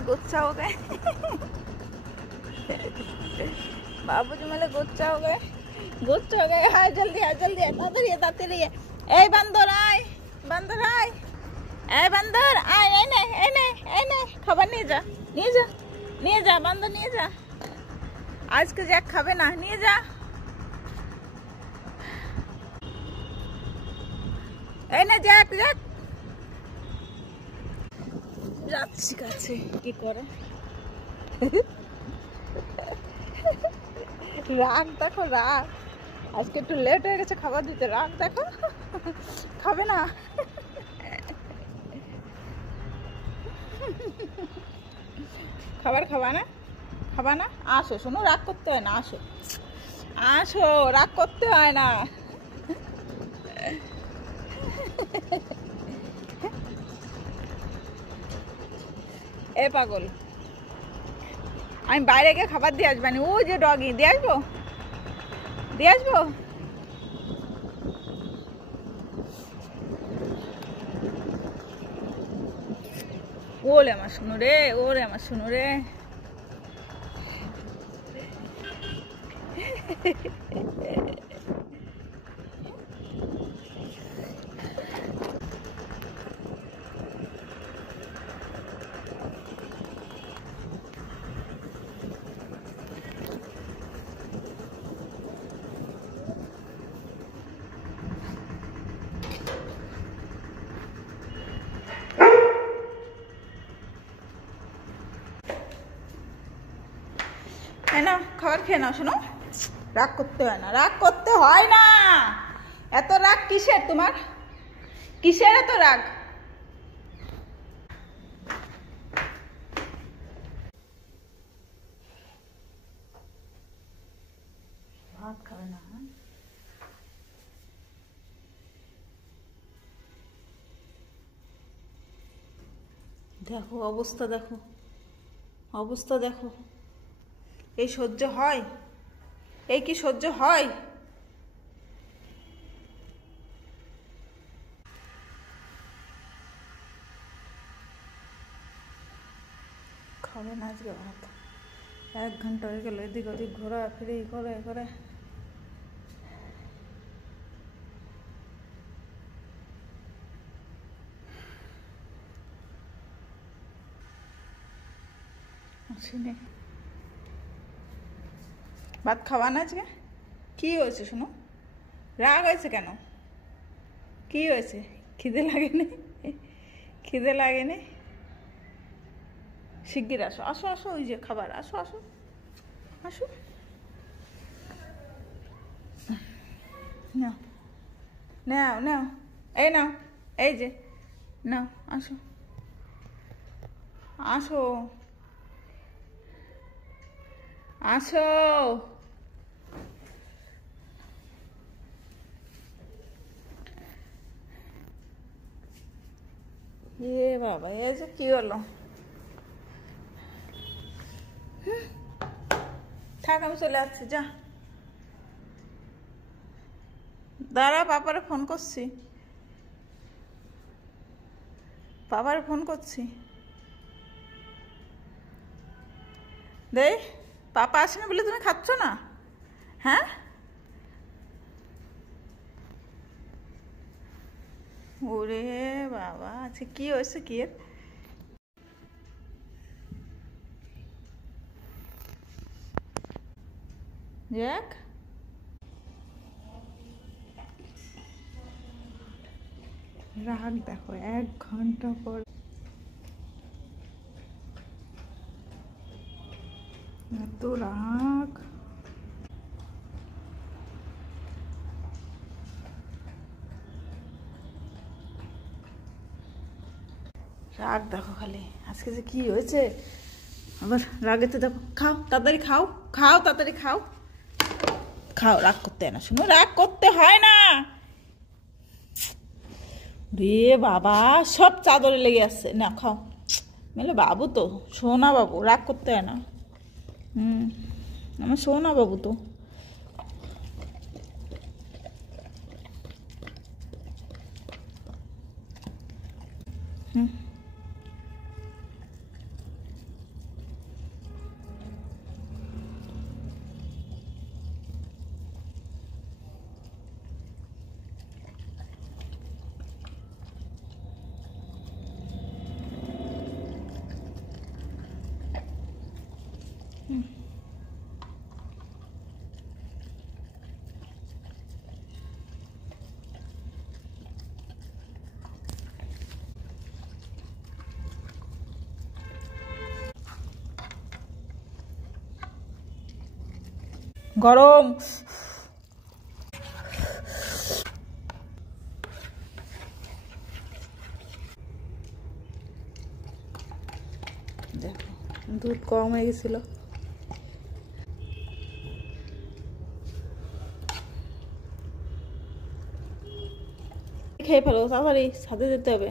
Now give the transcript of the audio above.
गुस्सा हो गए। बाबूजी मेरे गुस्सा हो गए, गुस्सा हो गए। हाँ जल्दी आ, जल्दी आ, ताते रहिए। ए बंदर आय, बंदर आय, ए बंदर आय, एने খাবার নিয়ে যা, নিয়ে যা, নিয়ে যা, বন্দর নিয়ে যা। আজকে জ্যাক খাবে না, নিয়ে যা। এই না জ্যাক, জ্যাক যাচ্ছি কাছে, কি করে রাগ দেখো, রাগ। আজকে একটু লেট হয়ে গেছে খাবার দিতে, রাগ দেখো, খাবে না। খাবার খাবা না, খাবা না, আসো। শোনো, রাগ করতে হয় না, আসো, আসো, রাগ করতে হয় না। এ পাগল, আমি বাইরে গিয়ে খাবার দিয়ে আসবানি। ও যে ডগি, দিয়ে আসবো, দিয়ে আসবো। ওরে আমার শুনো রে, ওরে আমার শুনো রে। না, খাবার খেয়ে নাও। শোনো, রাগ করতে হয় না, রাগ করতে হয় না। এত রাগ কিসের তোমার, কিসের এত রাগ? ভাত খাবে না? দেখো অবস্থা, দেখো অবস্থা, দেখো। এই সহ্য হয়? এই কি সহ্য হয়? খাবে না আজকে ভাত। 1 ঘন্টা হয়ে গেল এদিক ওদিক ঘোরা ফিরি করে করে। আসেনি, ভাত খাওয়া না আজকে? কি হয়েছে শোনো, রাগ হয়েছে কেন? কি হয়েছে? খিদে লাগেনি? খিদে লাগেনি? শিগগির আসো, আসো, আসো, ওই যে খাবার, আসো, আসো, আসো। নাও, নাও, নাও, এই নাও, এই যে নাও, আসো, আসো, আসো। এ বাবা, এ যে কি হলো? থাক, আমি চলে যাচ্ছি, যা। দাঁড়া, পাপারে ফোন করছি, পাপারে ফোন করছি। দে, পাপা আসেনি বলে তুমি খাচ্ছ না? হ্যাঁ, ওরে বাবা, আচ্ছা কি হয়েছে, কি এর? জ্যাক, রাগ দেখো, 1 ঘন্টা পর এত রাগ। রাগ দেখো খালি, আজকে যে কি হয়েছে আবার রাগেতে। দেখো, খাও তাড়াতাড়ি, খাও, খাও তাড়াতাড়ি, খাও, খাও। রাগ করতে হয় না, শোনো, রাগ করতে হয় না। রে বাবা, সব চাদরে লেগে আসছে, না খাও। মেলে বাবু তো, সোনা বাবু, রাগ করতে হয় না। আমার সোনা বাবু তো। গরম। দেখো দুধ কম হয়ে গেছিল। খেয়ে ফেলো তাড়াতাড়ি, ছাদে যেতে হবে।